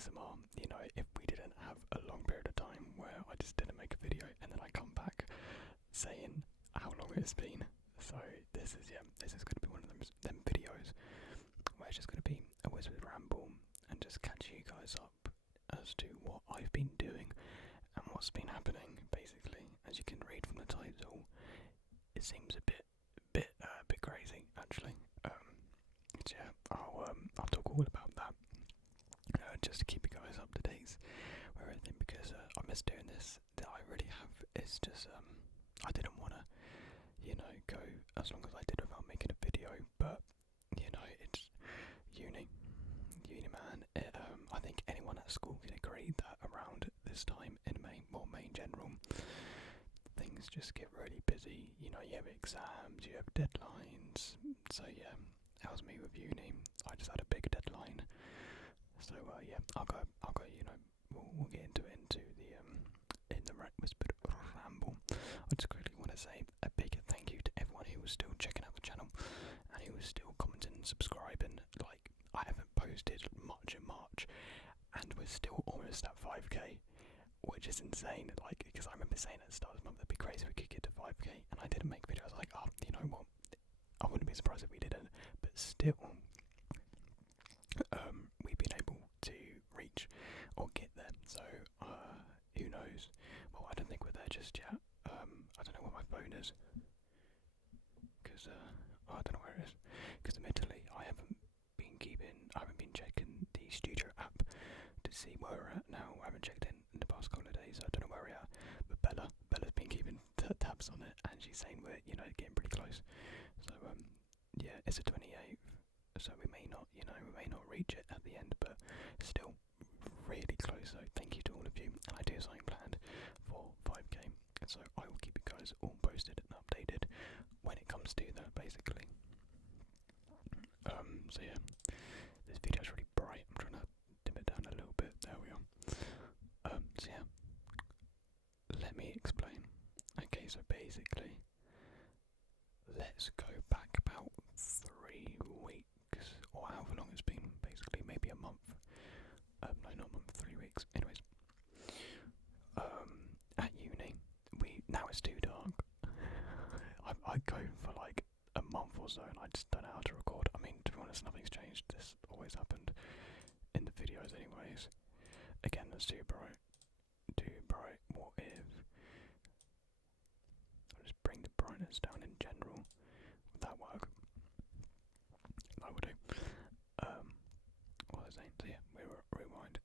ASMR, you know, if we didn't have a long period of time where I just didn't make a video and then I come back saying how long it's been. So this is going to be one of them videos where it's just going to be a whispered ramble and just catch you guys up as to what I've been doing and what's been happening. Basically, as you can read from the title, it seems a bit crazy actually. Yeah, I'll talk all about that. Just to keep you guys up to date with everything, because I miss doing this. That I really have. It's just I didn't want to, you know, go as long as I did without making a video. But you know, it's uni man. I think anyone at school can agree that around this time in May, well, May in general, things just get really busy. You know, you have exams, you have deadlines. So yeah, that was me with uni. I just had a big deadline. So yeah, I'll go. You know, we'll get into the whispered ramble. I just quickly want to say a big thank you to everyone who was still checking out the channel and who was still commenting and subscribing. Like, I haven't posted much in March, and we're still almost at 5k, which is insane. Like, because I remember saying at the start of the month it'd be crazy if we could get to 5k, and I didn't make videos. Like, oh, you know what? I wouldn't be surprised if we didn't, but still. We've been able to reach or get there, so who knows? Well, I don't think we're there just yet. I don't know where my phone is, because I don't know where it is. Because admittedly, I haven't been checking the studio app to see where we're at now. I haven't checked in the past couple of days, so I don't know where we're at. But Bella's been keeping tabs on it, and she's saying we're, you know, getting pretty close. So yeah, it's the 28th. So we may not reach it at the end, but still really close. So thank you to all of you, and I do have something planned for 5k. So I will keep you guys all posted and updated when it comes to that, basically. So yeah, this video is really bright. I'm trying to dim it down a little bit. There we are. So yeah, let me explain. Okay, so basically, let's go back about 3 weeks, or however long it's been, basically, maybe a month. No, not a month, 3 weeks. Anyways, at uni, now it's too dark. I go for like a month or so, and I just don't know how to record. I mean, to be honest, nothing's changed. This always happened in the videos, anyways. Again, that's too bright. Too bright. What if I just bring the brightness down in general? Would that work? That would do. What was I saying? So yeah, we rewind.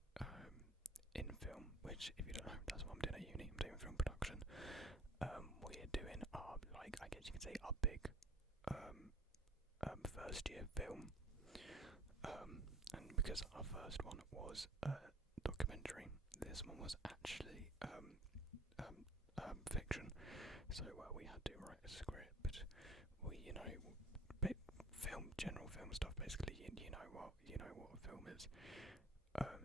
In film, which, if you don't know, that's what I'm doing at uni. I'm doing film production. We're doing our, like, I guess you could say, our big first year film. And because our first one was documentary, this one was actually fiction. So we had to write a script. We, you know, general film stuff. Basically, you know what a film is.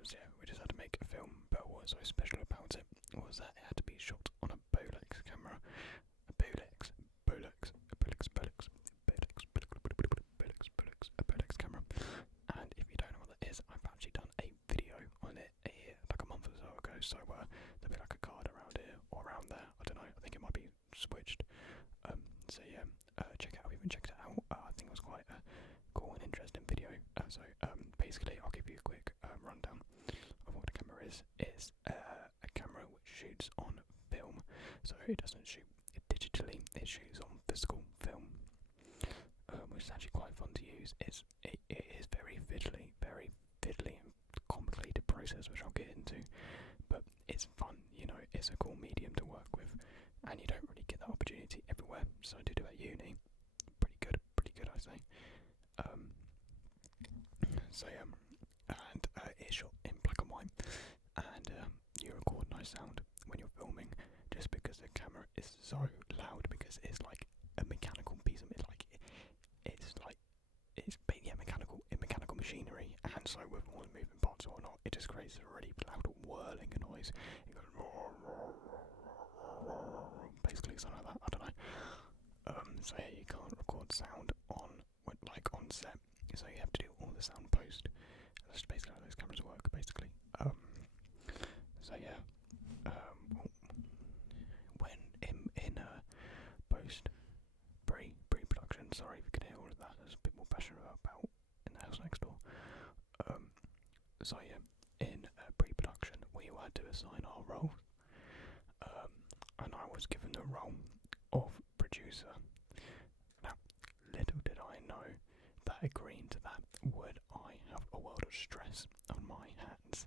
So yeah, we just had to make a film. But what was so special about it was that it had to be shot on a Bolex camera. A Bolex camera. And if you don't know what that is, I've actually done a video on it like a month or so ago. So there'll be like a card around here or around there. I don't know. I think it might be switched. So yeah, check it out. We haven't checked it out. I think it was quite a cool and interesting video. So basically, I'll give you a quick rundown of what the camera is. It's a camera which shoots on film, so it doesn't shoot digitally. It shoots on physical film, which is actually quite fun to use. It is very fiddly and complicated process, which I'll get into. But it's fun. You know, it's a cool medium to work with, and you don't really get that opportunity everywhere. So I did it at uni. Pretty good, I say. So yeah, and it's shot in black and white, and you record no sound when you're filming, just because the camera is so loud, because it's like a mechanical piece of it, mechanical machinery, and so with all the moving parts or not, it just creates a really loud whirling noise. It goes basically something like that. I don't know. So yeah, you can't record sound on set, so you have to do all the sound post. That's basically how those cameras work, basically. So yeah, when in post pre-production, sorry if you can hear all of that. There's a bit more passionate about in the house next door. So yeah, in pre-production, we had to assign our roles, and I was given the role of producer. Now, little did I know that agreeing to that would I have a world of stress on my hands.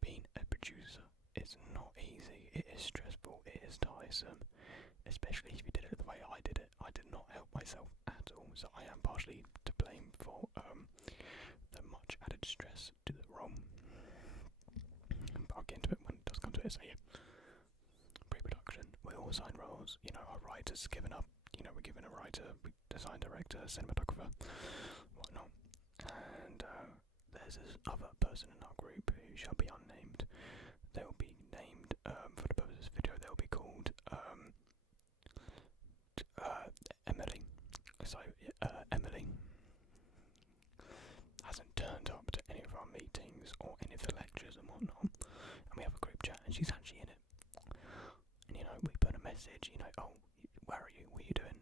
Being a producer is not easy. It is stressful. It is tiresome, especially if you did it the way I did it. I did not help myself at all, so I am partially to blame for the much added stress to the role. But I'll get into it when it does come to it. So yeah, pre-production, we all assign roles. You know, our writer's given up. You know, we're given a writer, design director, cinematographer, whatnot. And there's this other person in our group who shall be unnamed. They'll be named, for the purpose of this video, they'll be called Emily. So Emily hasn't turned up to any of our meetings or any of the lectures and whatnot. And we have a group chat and she's actually in it. And you know, we put a message, you know, oh, where are you? What are you doing?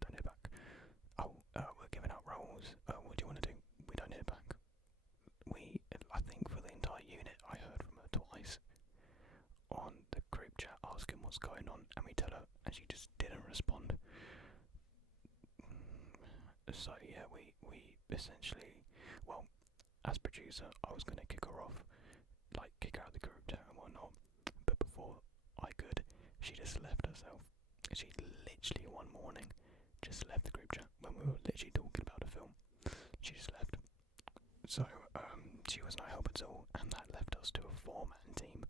Don't hear back. Oh, we're giving out roles. What do you want to do? We don't hear back. I think for the entire unit, I heard from her twice on the group chat asking what's going on, and we tell her, and she just didn't respond. So yeah, we essentially, well, as producer, I was going to kick her off, like kick her out of the group chat and whatnot, but before I could, she just left herself. She literally one morning just left the group chat when we were literally talking about a film. She just left. So she was no help at all, and that left us to a 4-man team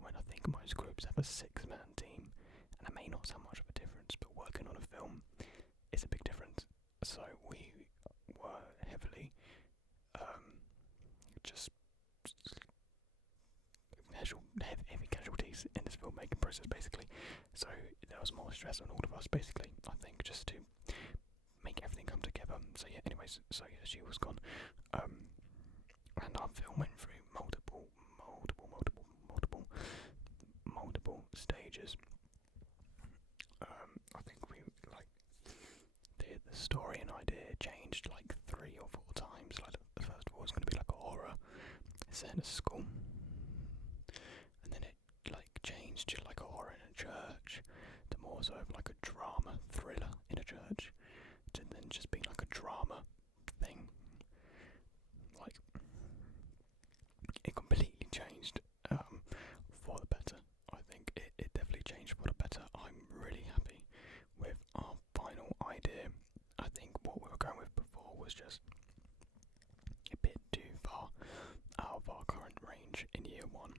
when I think most groups have a 6-man team, and it may not sound much of a difference, but working on a film is a big difference. So we were heavily just heavy casualties in this filmmaking process, basically. So there was more stress on all of us, basically, I think, just to make everything come together. So yeah, anyways, so yeah, she was gone. And our film went through multiple stages. I think we the story and idea changed like 3 or 4 times. Like the first of all was going to be like a horror set in a school, and then it like changed to like a horror in a church, to more so of like a drama thriller in a church, to then just being like a drama thing. Like it completely changed for the better. I think it definitely changed for the better. I'm really happy with our final idea. I think what we were going with before was just a bit too far out of our current range in year 1.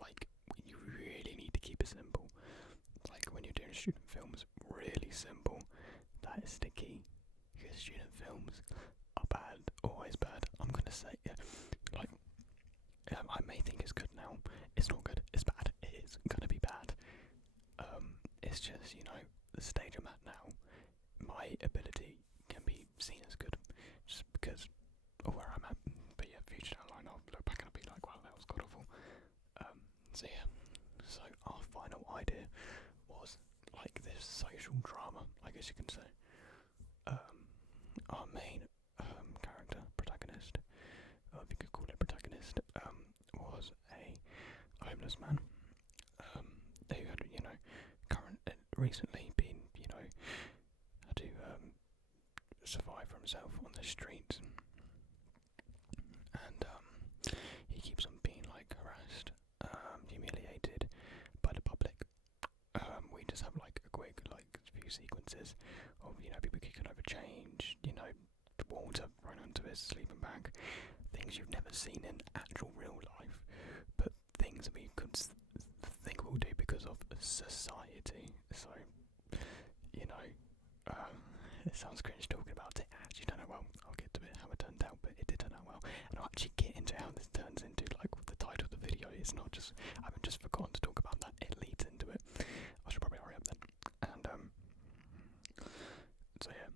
Like, you really need to keep it simple. Like when you're doing student films, really simple. That is the key. Because student films are bad, always bad. I'm gonna say, yeah, like, I may think it's good now. It's not good. It's bad. It is gonna be bad. It's just, you know, the stage I'm at now, my ability can be seen as good, just because of where I'm at. But yeah, future down the line, I'll look back and I'll be like, wow, that was god awful. So yeah, so our final idea was like this social drama, I guess you can say. Our main character, protagonist, if you could call it protagonist, was a homeless man who had, you know, recently been, you know, had to survive for himself on the streets, and he keeps on being like harassed, humiliated by the public. We just have like a quick few sequences of, you know, people kicking over change, you know, water thrown onto his sleeping bag, things you've never seen in actual real life, but things that we could think we'll do because of society. So, you know, it sounds cringe talking about it. I actually don't know, well, I'll get to it, how it turned out, but it did turn out well. And I'll actually get into how this turns into, like, the title of the video. It's not just, I haven't just forgotten to talk about that, it leads into it. I should probably hurry up then. And, so yeah,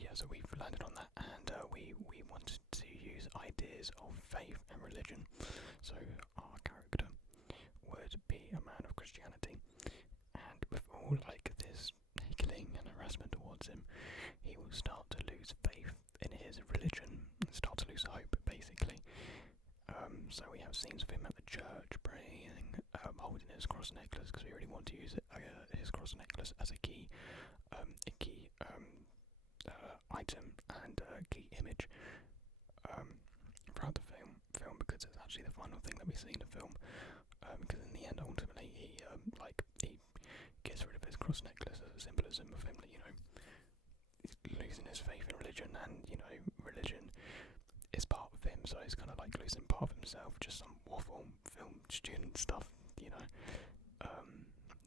yeah, so we've landed on that, and we wanted to use ideas of faith and religion. So our character would be a man of Christianity, and with all like this heckling and harassment towards him, he will start to lose faith in his religion, start to lose hope, basically. So we have scenes of him at the church praying, holding his cross necklace, because we really want to use his cross necklace as a key item and key image throughout the film, because it's actually the final thing that we see in the film. Because in the end, ultimately, he gets rid of his cross necklace as a symbolism of him, losing his faith in religion, and religion is part of him, so he's kind of like losing part of himself. Just some waffle film student stuff,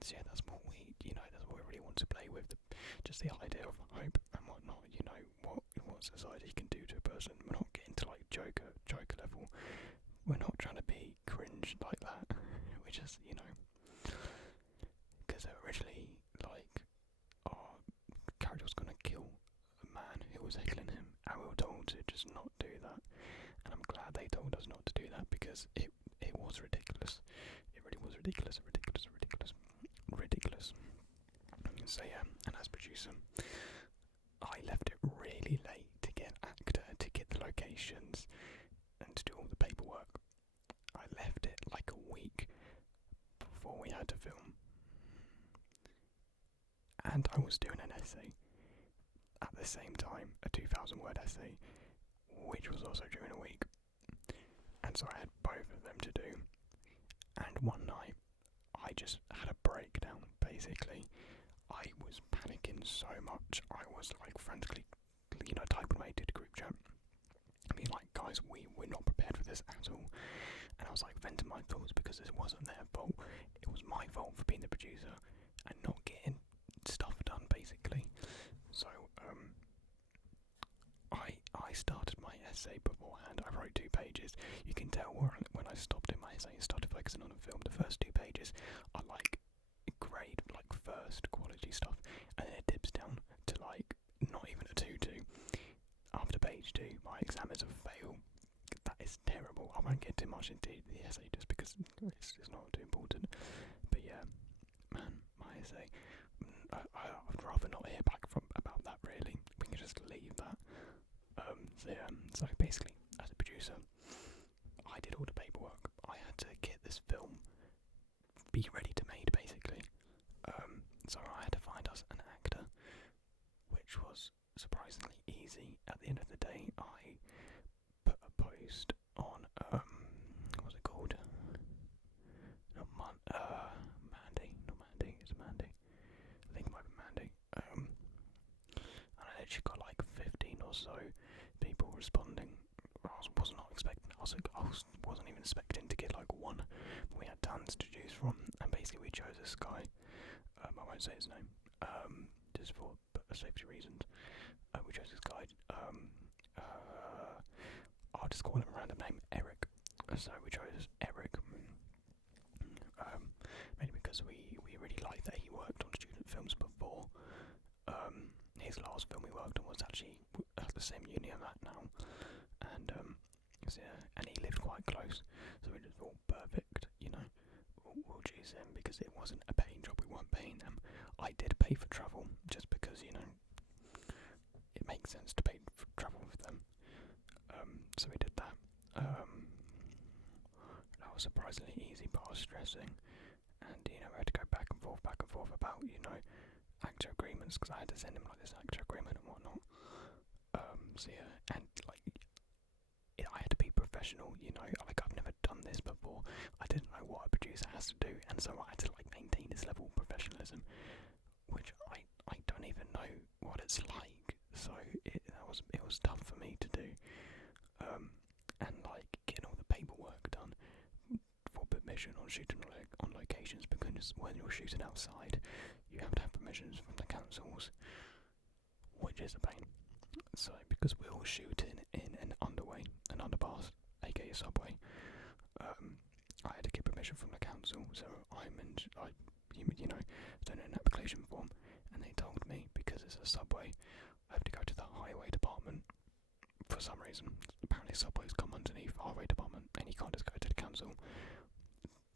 So yeah, that's what we really want to play with. Just the idea of hope and whatnot. What society can do to a person. We're not getting to like Joker level. We're not trying to be cringe like that. We just because originally our character was gonna kill a man who was heckling him, and we were told to just not do that. And I'm glad they told us not to do that, because it was ridiculous. It really was ridiculous. So yeah, and as producer, I left it really late to get an actor, to get the locations, and to do all the paperwork. I left it like a week before we had to film. And I was doing an essay at the same time, a 2,000 word essay, which was also during a week. And so I had both of them to do. And one night, I just had a breakdown, basically. I was panicking so much. I was like frantically, typing away to the group chat. Being like, guys, we're not prepared for this at all. And I was like venting my thoughts, because this wasn't their fault. It was my fault for being the producer and not getting stuff done, basically. So, I started my essay beforehand. I wrote 2 pages. You can tell when I stopped in my essay and started focusing on the film, the first 2 pages are like grade, like first quality stuff, and then it dips down to like not even a 2-2. After page 2, my exam is a fail. That is terrible. I won't get too much into the essay just because it's not too important. But yeah, man, my essay, I'd rather not hear back about that, really. We can just leave that. So basically, as a producer, I did all the paperwork. I had to get this film be ready to made, basically. So I had to find us an actor, which was surprisingly easy. At the end of the day, I put a post on, what's it called? Mandy, it's Mandy. I think it might be Mandy. And I literally got like 15 or so people responding. I wasn't even expecting to get like one, but we had tons to choose from, and basically we chose this guy. I won't say his name, just for safety reasons. We chose this guy. I'll just call him a random name, Eric. So we chose Eric, mainly because we really liked that he worked on student films before. His last film we worked on was actually at the same uni I'm at now, and and he lived quite close, so we just thought, perfect, we'll choose him, because it wasn't a paying job, we weren't paying them. I did pay for travel, just because, it makes sense to pay for travel for them, so we did that. That was surprisingly easy, but I was stressing, and, we had to go back and forth about, actor agreements, because I had to send him like this actor agreement and whatnot. So yeah, and like I had to be professional, like I've never done this before. I didn't know what a producer has to do, and so I had to like maintain this level of professionalism, which I don't even know what it's like. So it was tough for me to do, and like getting all the paperwork done for permission on shooting on locations, because when you're shooting outside, you have to have permissions from the councils, which is a pain. So because we're all shooting in an underpass, aka subway, I had to get permission from the council. So I done an application form, and they told me, because it's a subway, I have to go to the highway department for some reason. Apparently subways come council.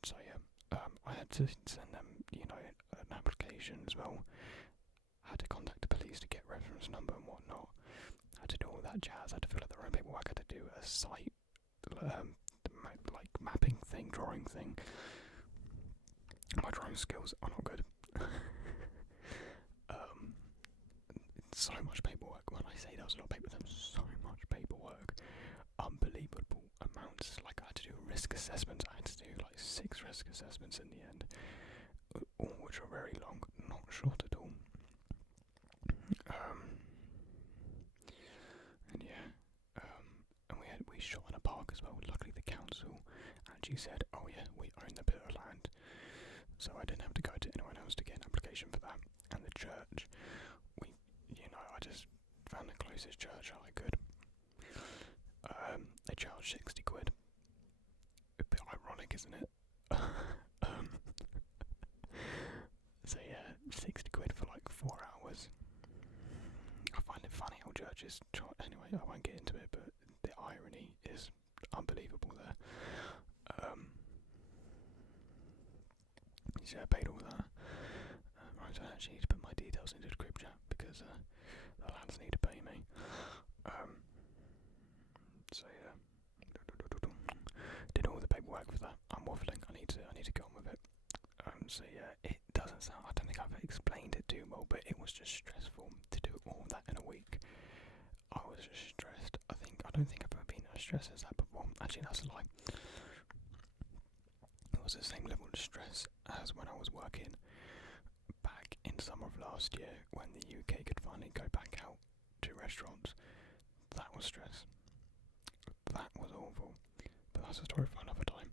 So yeah, I had to send them, an application as well. Had to contact the police to get reference number and whatnot. Had to do all that jazz. Had to fill out their own paperwork. Had to do a site, mapping thing, drawing thing. My drawing skills are not good. So much paperwork. When I say there was a lot of paper, there was so much paperwork. Unbelievable amounts. Like, I had to do risk assessments. I had to do 6 risk assessments in the end, all which were very long, not short at all. And yeah, and we shot in a park as well. Luckily, the council actually said, "Oh yeah, we own the bit of land," so I didn't have to go to anyone else to get an application for that. And the church, I just found the closest church I could. They charged 60 quid. A bit ironic, isn't it? So yeah, 60 quid for 4 hours. I find it funny how churches charge. Anyway, I won't get into it, but the irony is unbelievable there. So I paid all that. Right, so I actually need to put my details into the group chat because the lads need to pay me. So yeah, did all the paperwork for that. I'm waffling. I need to get on with it. So yeah, it doesn't sound. I don't think I've explained it too well, but it was just stressful to do all that in a week. I was just stressed. I don't think I've ever been as stressed as that before. Actually, that's a lie. It was the same level of stress as when I was working back in summer of last year when the UK could finally go back out to restaurants. That was stress. That was awful. But that's a story for another time.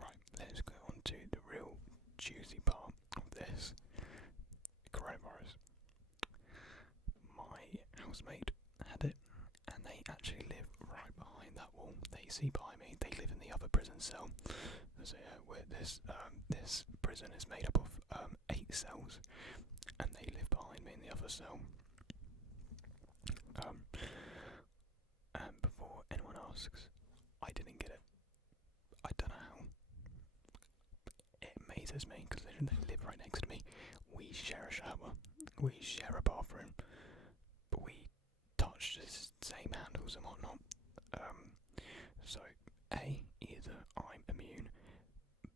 Right, let's go on to the real juicy part of this. Coronavirus. My housemate had it, and they actually live right behind that wall that you see behind me. They live in the other prison cell. So yeah, where this prison is made up of 8 cells, and they live behind me in the other cell. And before anyone asks, I didn't get it. I don't know how. It amazes me because they live right next to me. We share a shower, we share a bathroom, but we touch the same handles and whatnot. So A, either I'm immune,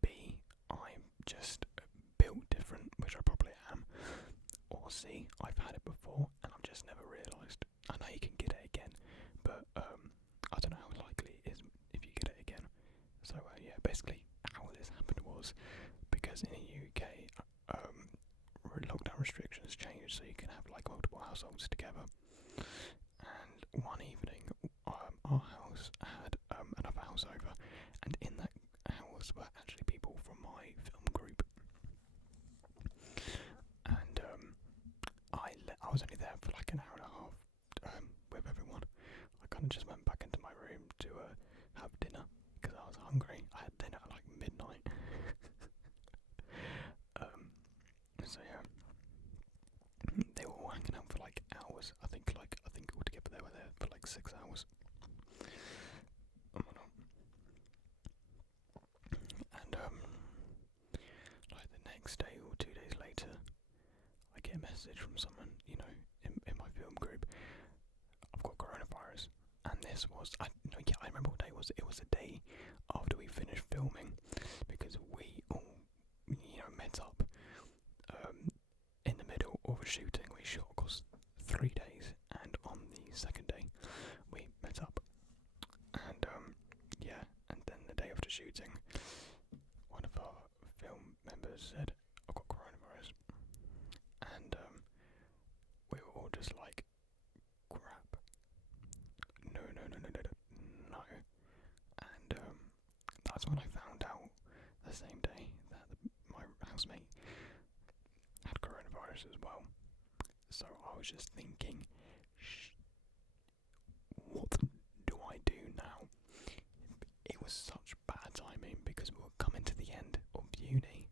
B, I'm just built different, which I probably am, or C, I've had it before and I've just never realised. I know you can get it again, but I don't know how likely it is if you get it again. So yeah, basically how this happened was because in the UK, lockdown restrictions changed, so you can have multiple households together. And one evening, our house had another house over, and in that house were actually people from my film group. And I was only there for an hour and a half with everyone. I kind of just went back into my room to have dinner because I was hungry. I had dinner at midnight. So yeah, they were all hanging out for hours. I think altogether they were there for 6 hours. And the next day or 2 days later, I get a message from someone, in my film group. I've got coronavirus, and this was I remember what day it was. It was a day after we finished filming, because we all met up in the middle of a shooting. We shot across 3 days, and on the second day we met up. And and then the day after shooting, one of our film members said, "I've got coronavirus," and we were all just like, "Crap! No!" And that's when I found out the same day that my housemate had coronavirus as well. So I was just thinking, what do I do now? It was such bad timing because we were coming to the end of uni,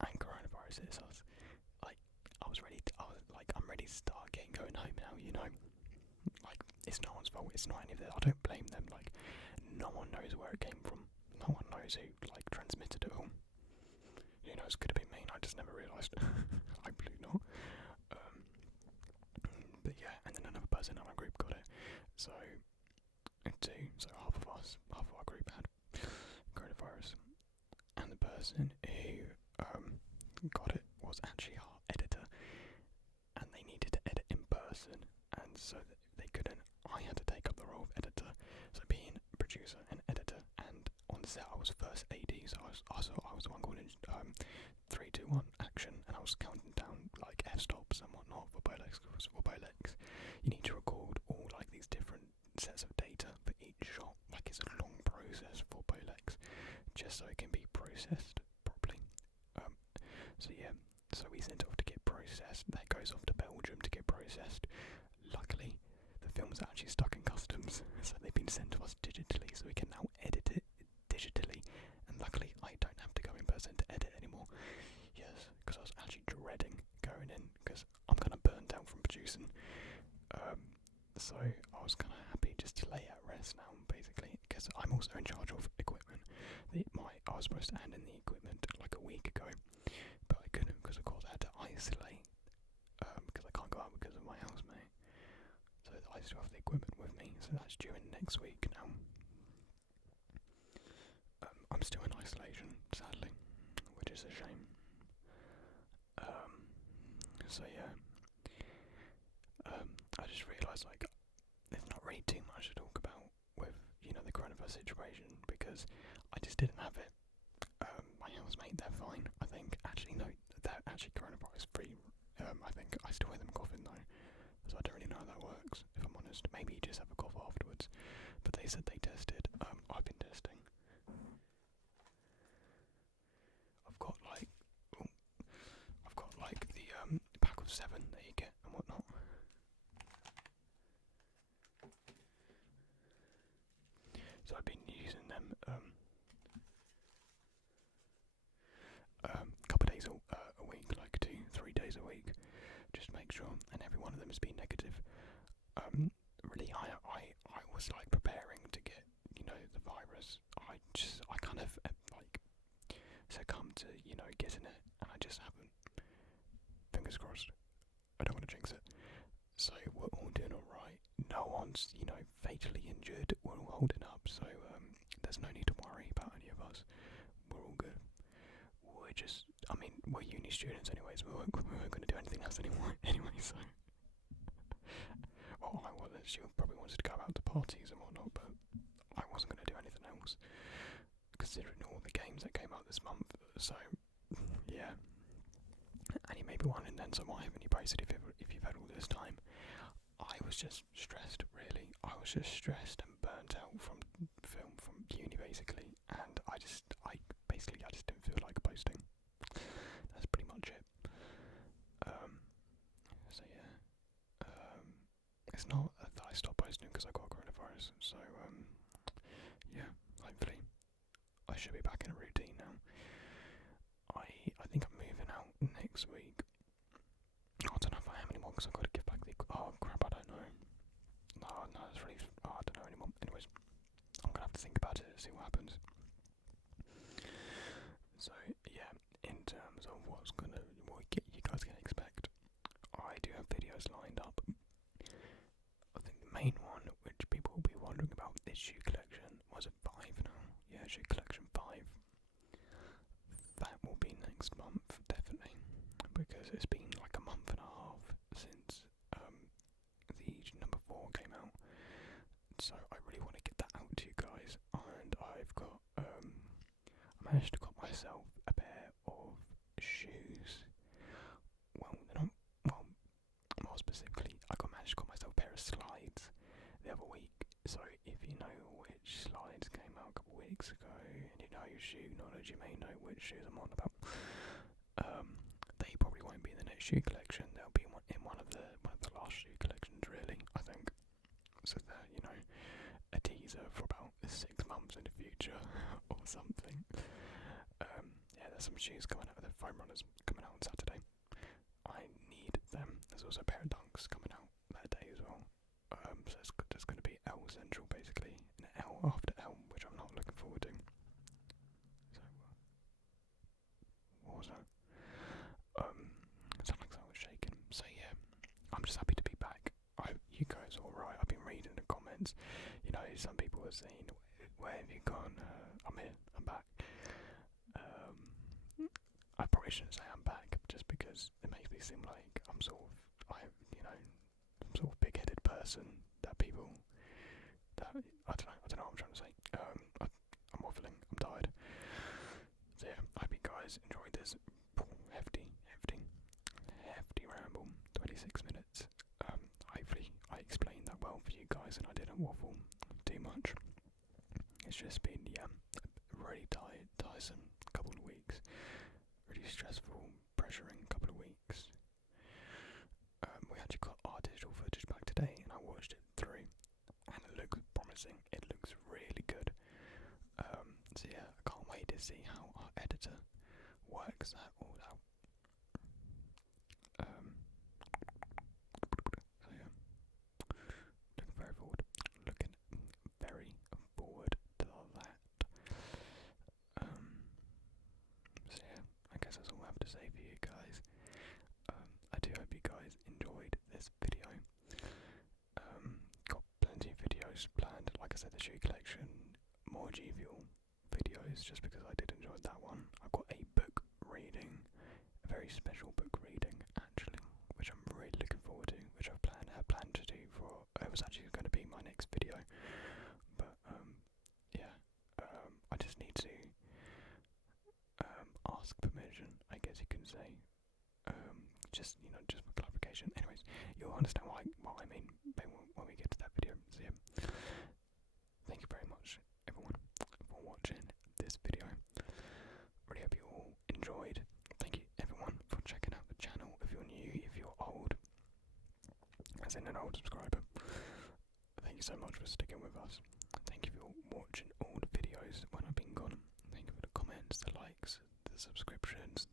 and coronavirus hits us. I'm ready to start going home now. it's no one's fault. It's not any of that. I don't blame them. Like, no one knows where it came from. No one knows who like transmitted it all. Who knows? Could have been me. I just never realised. Hopefully not. But yeah, and then another person in our group got it. So half of our group had coronavirus, and the person who got it was actually our editor, and they needed to edit in person, and so they couldn't. I had to take up the role of editor, so being producer and editor, and on set I was first AD, so I was the one calling 3, 2, 1 action, and I was counting down like f-stops and whatnot for Bolex. For Bolex, you need to record all like these different sets of data for each shot. Like, it's a long process for Bolex, just so it can be processed properly. So we sent it off to get processed. That goes off to Belgium to get processed. Luckily, the film's actually stuck in customs, so they've been sent to us digitally, so we can now edit it digitally. And luckily, I don't have to go in person to edit anymore. Yes, because I was actually dreading going in, because I'm kind of burnt out from producing. So I was kind of happy just to lay at rest now, basically, because I'm also in charge of equipment. I was supposed to hand in the equipment like a week ago, but I couldn't because of course I had to isolate, because I can't go out because of my housemate. So I still have the equipment with me, so that's due in next week now. I'm still in isolation, sadly, which is a shame. So yeah, I just realised like there's not really too much to talk about with the coronavirus situation, because I just didn't have it. My housemate, they're fine. I think actually no, they're actually coronavirus free. I think I still hear them coughing though, so I don't really know how that works. If I'm honest, maybe you just have a cough afterwards. But they said they tested. I've been testing. I've got like the pack of 7 that you get and whatnot. So I've been using them couple of days a week, like 2-3 days a week, just make sure, and every one of them has been negative. Really, I was like preparing to get the virus. I kind of like succumbed to getting it, and I just haven't. Fingers crossed. I don't want to jinx it. So we're all doing alright. No one's fatally injured. We're all holding up. So there's no need to worry about any of us. We're all good. We're uni students anyways. We weren't going to do anything else anymore. Anyway, so. Well, I wasn't. She probably wanted to go out to parties and whatnot, but I wasn't going to do anything else, considering all the games that came out this month. So, yeah. And you may be wondering then, so why haven't you posted if you've had all this time? I was just stressed, really. I was just stressed and burnt out from film, from uni basically, and I just didn't feel like posting. That's pretty much it. So yeah. It's not that I stopped posting because I got coronavirus, so yeah, hopefully I should be back in a routine now. I think I'm moving out next week. I don't know if I am anymore because I've got to give back the. Oh crap! I don't know. No, it's really. I don't know anymore. Anyways, I'm gonna have to think about it and see what happens. So yeah, in terms of what you guys can expect, I do have videos lined up. I think the main one, which people will be wondering about, is shoe collection. Was it 5 now? Yeah, shoe collection 5. That will be next month, definitely, because it's been like a month and a half since the number 4 came out. So I really want to get that out to you guys, and I've got I managed to got myself a pair of shoes. More specifically, managed to got myself a pair of slides the other week. So if you know which slides came out a couple of weeks ago, and you know your shoe knowledge, you may know which shoes I'm on about. They probably won't be in the next shoe collection. They'll be in one of the last shoe collections, really, I think. So they're a teaser for about 6 months in the future or something. Yeah, there's some shoes coming out. The foam runners coming out on Saturday. I need them. There's also a pair of dunks coming out that day as well. So there's existential, basically, an L after L, which I'm not looking forward to. So, what was that? Sounded like I was shaking. So yeah, I'm just happy to be back. I hope you guys are alright. I've been reading the comments. You know, some people are saying, "Where have you gone?" I'm here. I'm back. I probably shouldn't say I'm back, just because it makes me seem like I'm sort of, some sort of big-headed person that people, that I don't know what I'm trying to say. I'm waffling. I'm tired. So yeah, I hope you guys enjoyed this hefty ramble. 26 minutes. Hopefully I explained that well for you guys and I didn't waffle too much. It's just been really tiresome couple of weeks. Really stressful, pressuring couple of weeks. We actually got our digital footage back today and I watched it through and it looks promising. It looks really good. So yeah, I can't wait to see how our editor works that all out. So yeah, looking very forward to that. So yeah, I guess that's all I have to say for you guys. I do hope you guys enjoyed this video. Got plenty of videos planned. Like I said, the shoe collection, more G Fuel videos, just because I did enjoy that one. I've got a book reading, a very special book reading actually, which I'm really looking forward to, which I've planned to do for. It was actually going to be my next video, but I just need to ask permission, I guess you can say. Just for clarification. Anyways, you'll understand what I mean when we get to that video. So yeah, thank you very much, everyone, for watching this video. Really hope you all enjoyed. Thank you, everyone, for checking out the channel. If you're new, if you're old, as in an old subscriber, thank you so much for sticking with us. Thank you for watching all the videos when I've been gone. Thank you for the comments, the likes, the subscriptions,